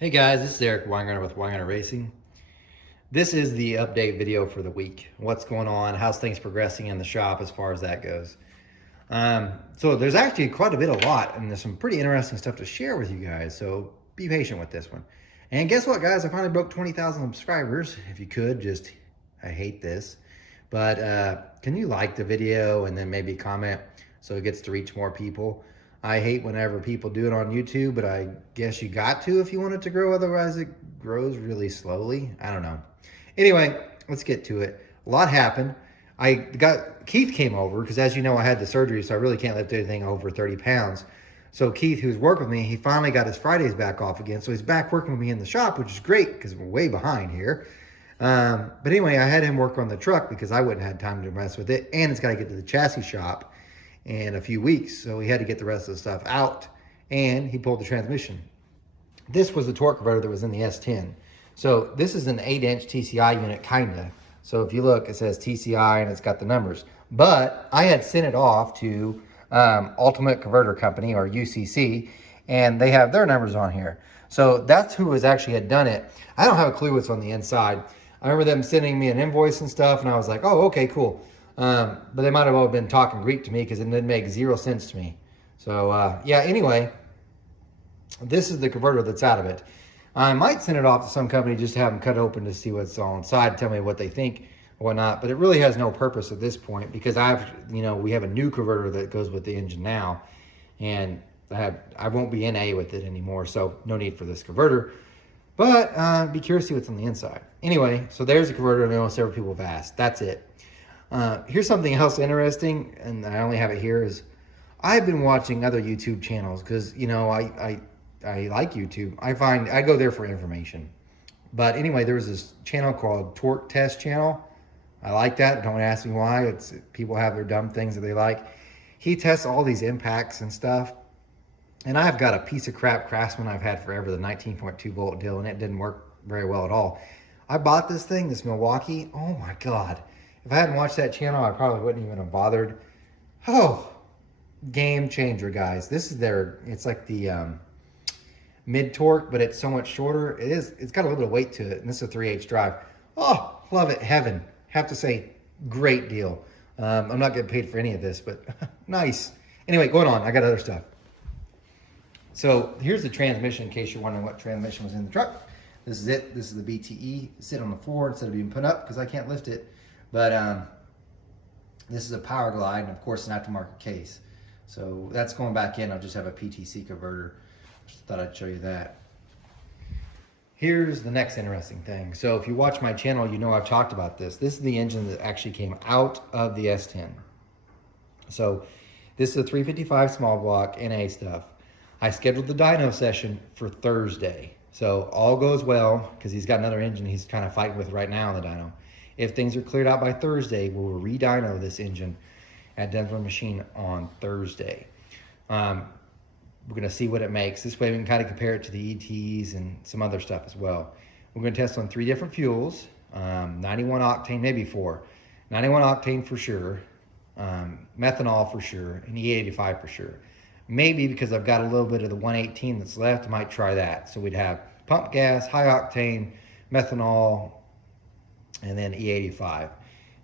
Hey guys, this is Eric Weingartner with Weingartner Racing. This is the update video for the week. What's going on? How's things progressing in the shop as far as that goes? So there's actually quite a bit, a lot, and there's some pretty interesting stuff to share with you guys. So be patient with this one. And guess what, guys? I finally broke 20,000 subscribers. If you could, I hate this, but can you like the video and then maybe comment so it gets to reach more people? I hate whenever people do it on YouTube, but I guess you got to if you want it to grow. Otherwise, it grows really slowly. I don't know. Anyway, let's get to it. A lot happened. Keith came over because, as you know, I had the surgery, so I really can't lift anything over 30 pounds. So Keith, who's working with me, he finally got his Fridays back off again. So he's back working with me in the shop, which is great because we're way behind here. But anyway, I had him work on the truck because I wouldn't have time to mess with it. And it's got to get to the chassis shop in a few weeks. So he had to get the rest of the stuff out. And he pulled the transmission. This was the torque converter that was in the S10. So this is an 8-inch TCI unit, kinda. So if you look, it says TCI and it's got the numbers. But I had sent it off to Ultimate Converter Company, or UCC, and they have their numbers on here. So that's who actually had done it. I don't have a clue what's on the inside. I remember them sending me an invoice and stuff, and I was like, oh, okay, cool. But they might have all been talking Greek to me because it didn't make zero sense to me. So yeah, anyway, this is the converter that's out of it. I might send it off to some company just to have them cut open to see what's all inside, tell me what they think or whatnot. But it really has no purpose at this point because we have a new converter that goes with the engine now, and I won't be NA with it anymore, so no need for this converter. But be curious to see what's on the inside. Anyway, so there's the converter, and I know several people have asked. That's it. Here's something else interesting, and I only have it here, is I've been watching other YouTube channels because, I like YouTube. I go there for information. But anyway, there was this channel called Torque Test Channel. I like that. Don't ask me why. People have their dumb things that they like. He tests all these impacts and stuff. And I've got a piece of crap Craftsman I've had forever, the 19.2 volt deal, and it didn't work very well at all. I bought this thing, this Milwaukee. Oh my God. If I hadn't watched that channel, I probably wouldn't even have bothered. Oh, game changer, guys. It's like the mid torque, but it's so much shorter. It's got a little bit of weight to it, and this is a 3/8 drive. Oh, love it, heaven. Have to say, great deal. I'm not getting paid for any of this, but nice. Anyway, going on, I got other stuff. So here's the transmission, in case you're wondering what transmission was in the truck. This is it. This is the BTE. Sit on the floor instead of being put up because I can't lift it. But this is a Power Glide, and of course an aftermarket case. So that's going back in. I'll just have a PTC converter. Just thought I'd show you that. Here's the next interesting thing. So if you watch my channel, you know I've talked about this. This is the engine that actually came out of the S10. So this is a 355 small block NA stuff. I scheduled the dyno session for Thursday. So all goes well because he's got another engine he's kind of fighting with right now in the dyno. If things are cleared out by Thursday, we'll re-dyno this engine at Denver Machine on Thursday. We're going to see what it makes. This way we can kind of compare it to the ETs and some other stuff as well. We're going to test on 3 different fuels, 91 octane, maybe 4. 91 octane for sure, methanol for sure, and E85 for sure. Maybe because I've got a little bit of the 118 that's left, I might try that. So we'd have pump gas, high octane, methanol, and then E85.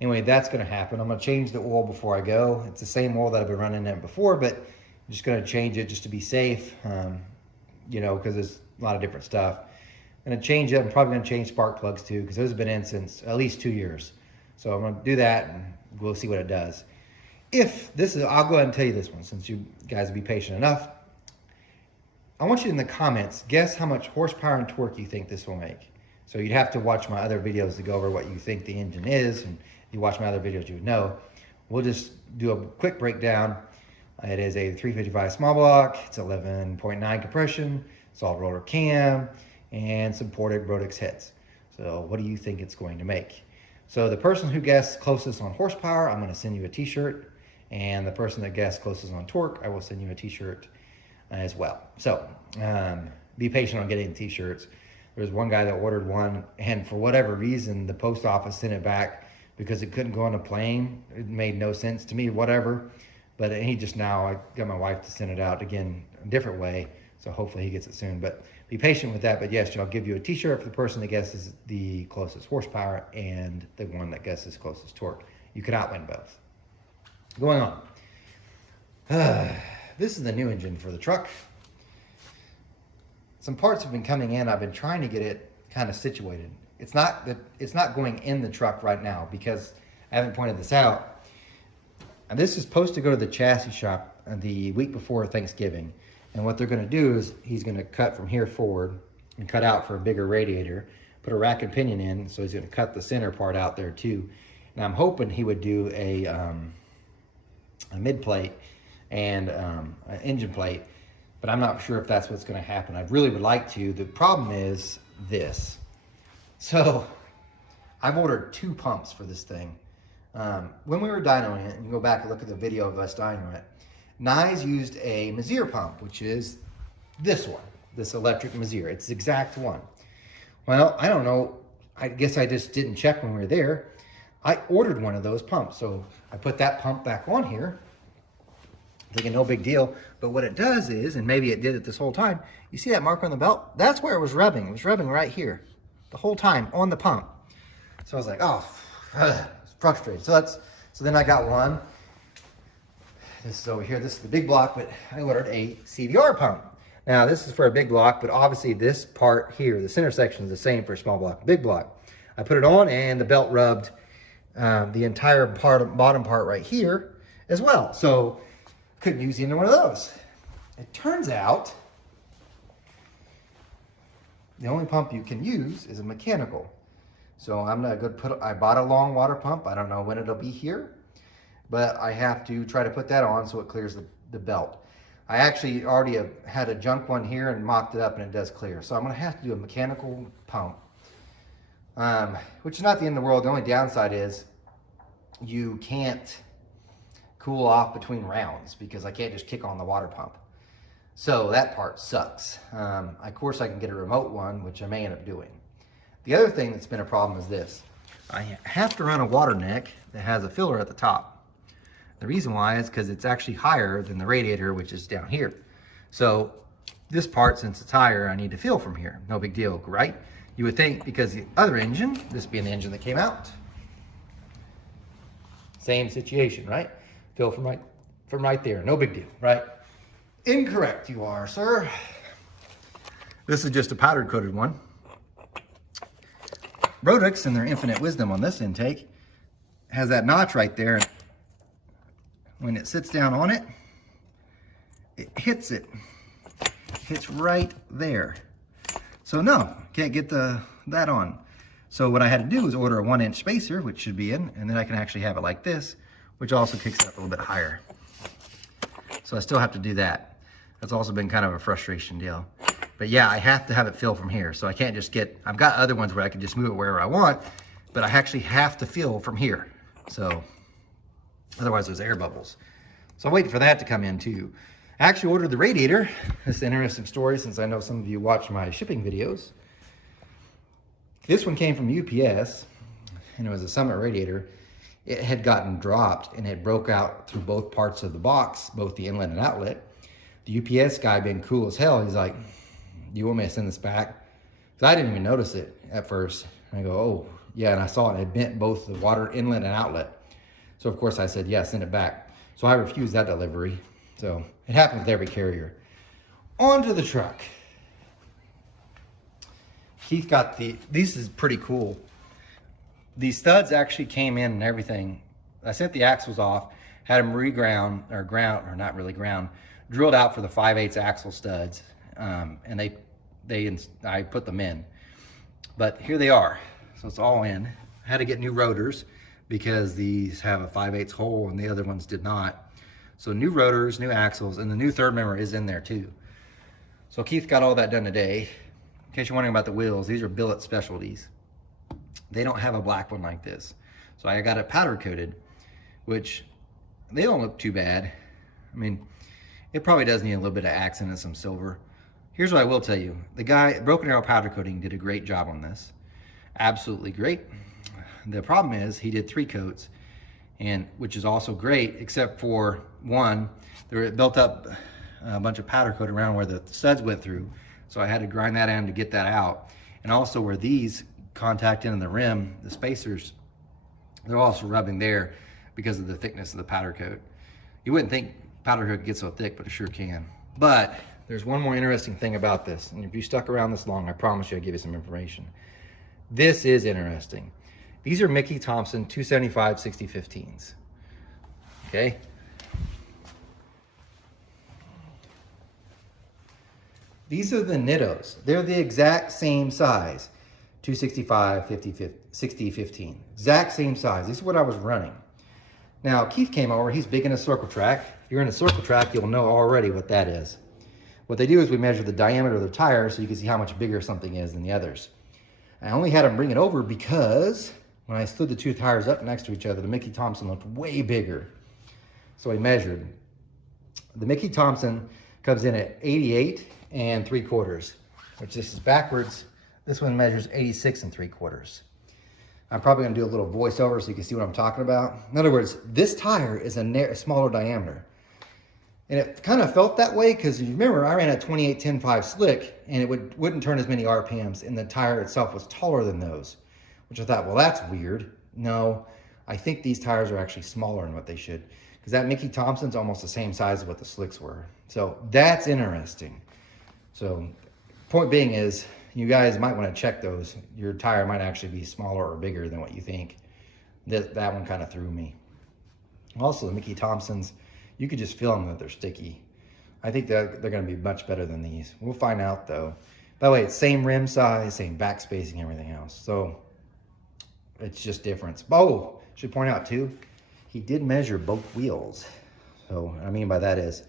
Anyway, that's going to happen. I'm going to change the oil before I go. It's the same oil that I've been running in before, but I'm just going to change it just to be safe, because there's a lot of different stuff. I'm going to change it. I'm probably going to change spark plugs too, because those have been in since at least 2 years. So I'm going to do that, and we'll see what it does. I'll go ahead and tell you this one, since you guys will be patient enough. I want you in the comments, guess how much horsepower and torque you think this will make. So you'd have to watch my other videos to go over what you think the engine is, and if you watch my other videos, you would know. We'll just do a quick breakdown. It is a 355 small block. It's 11.9 compression, solid roller cam, and some ported Brodix heads. So what do you think it's going to make? So the person who guessed closest on horsepower, I'm going to send you a t-shirt. And the person that guessed closest on torque, I will send you a t-shirt as well. So be patient on getting the t-shirts. There was one guy that ordered one, and for whatever reason, the post office sent it back because it couldn't go on a plane. It made no sense to me, whatever. But I got my wife to send it out again a different way. So hopefully he gets it soon. But be patient with that. But yes, I'll give you a t-shirt for the person that guesses the closest horsepower and the one that guesses closest torque. You can outwin both. Going on. This is the new engine for the truck. Some parts have been coming in. I've been trying to get it kind of situated. It's not going in the truck right now because I haven't pointed this out. And this is supposed to go to the chassis shop the week before Thanksgiving. And what they're going to do is he's going to cut from here forward and cut out for a bigger radiator, put a rack and pinion in. So he's going to cut the center part out there too. And I'm hoping he would do a mid plate and an engine plate, but I'm not sure if that's what's going to happen. I really would like to. The problem is this. So I've ordered 2 pumps for this thing. When we were dynoing it, and you go back and look at the video of us dynoing it, Nye's used a Mazir pump, which is this one, this electric Mazir. It's the exact one. Well, I don't know. I guess I just didn't check when we were there. I ordered one of those pumps. So I put that pump back on here, thinking no big deal. But what it does is, and maybe it did it this whole time, you see that mark on the belt? That's where it was rubbing. It was rubbing right here the whole time on the pump. So I was like, oh, frustrated. So then I got one. This is over here. This is the big block, but I ordered a CVR pump. Now this is for a big block, but obviously this part here, the center section is the same for a small block, big block. I put it on and the belt rubbed the entire bottom part right here as well. So couldn't use either one of those. It turns out the only pump you can use is a mechanical. So I'm not going to I bought a long water pump. I don't know when it'll be here, but I have to try to put that on so it clears the belt. I actually already have had a junk one here and mocked it up and it does clear. So I'm going to have to do a mechanical pump, which is not the end of the world. The only downside is you can't cool off between rounds because I can't just kick on the water pump. So that part sucks. Of course, I can get a remote one, which I may end up doing. The other thing that's been a problem is this. I have to run a water neck that has a filler at the top. The reason why is because it's actually higher than the radiator, which is down here. So this part, since it's higher, I need to fill from here. No big deal, right? You would think because the other engine, this being the engine that came out, same situation, right? Fill from right there, no big deal, right? Incorrect you are, sir. This is just a powder coated one. Rodix, in their infinite wisdom on this intake, has that notch right there. When it sits down on it, it hits it. Hits right there. So no, can't get that on. So what I had to do was order a 1-inch spacer, which should be in, and then I can actually have it like this, which also kicks it up a little bit higher. So I still have to do that. That's also been kind of a frustration deal. But yeah, I have to have it fill from here. So I can't just I've got other ones where I can just move it wherever I want, but I actually have to fill from here. So otherwise there's air bubbles. So I'm waiting for that to come in too. I actually ordered the radiator. This is an interesting story since I know some of you watch my shipping videos. This one came from UPS and it was a Summit radiator. It had gotten dropped and it broke out through both parts of the box, both the inlet and outlet. The UPS guy, being cool as hell, he's like, "Do you want me to send this back?" Because I didn't even notice it at first. And I go, "Oh, yeah," and I saw it. It bent both the water inlet and outlet. So of course I said, "Yeah, send it back." So I refused that delivery. So it happens with every carrier. On to the truck. Keith got this is pretty cool. These studs actually came in and everything. I sent the axles off, had them reground, or not really ground, drilled out for the 5/8 axle studs, and I put them in. But here they are. So it's all in. I had to get new rotors because these have a 5/8 hole and the other ones did not. So new rotors, new axles, and the new third member is in there too. So Keith got all that done today. In case you're wondering about the wheels, these are billet specialties. They don't have a black one like this. So I got it powder coated, which they don't look too bad. I mean, it probably does need a little bit of accent and some silver. Here's what I will tell you. The guy, Broken Arrow Powder Coating, did a great job on this. Absolutely great. The problem is he did 3 coats, and which is also great, except for one, there built up a bunch of powder coat around where the studs went through. So I had to grind that in to get that out. And also where these contact into the rim, the spacers, they're also rubbing there because of the thickness of the powder coat. You wouldn't think powder coat could get so thick, but it sure can. But there's one more interesting thing about this. And if you stuck around this long, I promise you I'll give you some information. This is interesting. These are Mickey Thompson 275 6015s. Okay. These are the Nittos. They're the exact same size. 265 60 15. Exact same size. This is what I was running. Now, Keith came over. He's big in a circle track. If you're in a circle track, you'll know already what that is. What they do is we measure the diameter of the tire so you can see how much bigger something is than the others. I only had him bring it over because when I stood the two tires up next to each other, the Mickey Thompson looked way bigger. So he measured. The Mickey Thompson comes in at 88 3/4, which this is backwards. This one measures 86 3/4. I'm probably gonna do a little voiceover so you can see what I'm talking about. In other words, this tire is a smaller diameter. And it kind of felt that way because you remember I ran a 28-10-5 slick and it wouldn't turn as many RPMs, and the tire itself was taller than those, which I thought, well, that's weird. No, I think these tires are actually smaller than what they should, because that Mickey Thompson's almost the same size as what the slicks were. So that's interesting. So point being is, you guys might want to check those. Your tire might actually be smaller or bigger than what you think. That one kind of threw me. Also, the Mickey Thompsons, you could just feel them that they're sticky. I think that they're going to be much better than these. We'll find out though. By the way, it's same rim size, same back spacing, everything else. So it's just difference. Oh, should point out too, he did measure both wheels. So what I mean by that is,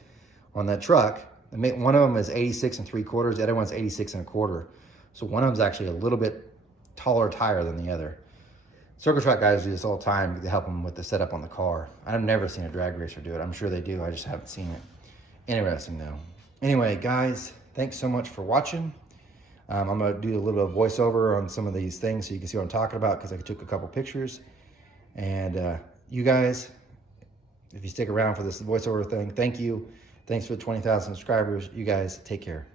on that truck, one of them is 86 3/4, the other one's 86 1/4. So one of them's actually a little bit taller tire than the other. Circle track guys do this all the time to help them with the setup on the car. I've never seen a drag racer do it. I'm sure they do, I just haven't seen it. Interesting though. Anyway, guys, thanks so much for watching. I'm gonna do a little bit of voiceover on some of these things so you can see what I'm talking about, because I took a couple pictures. And you guys, if you stick around for this voiceover thing, thank you. Thanks for the 20,000 subscribers. You guys take care.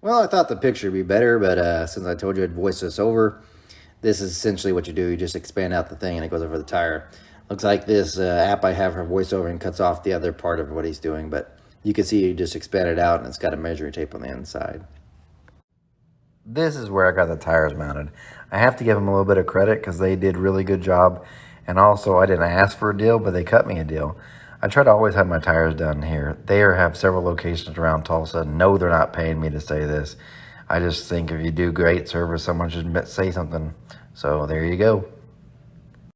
Well, I thought the picture would be better, but since I told you I'd voice this over, this is essentially what you do. You just expand out the thing and it goes over the tire. Looks like this app I have for voiceover and cuts off the other part of what he's doing, but you can see you just expand it out and it's got a measuring tape on the inside. This is where I got the tires mounted. I have to give them a little bit of credit because they did a really good job. And also, I didn't ask for a deal, but they cut me a deal. I try to always have my tires done here. They have several locations around Tulsa. No, they're not paying me to say this. I just think if you do great service, someone should say something. So there you go.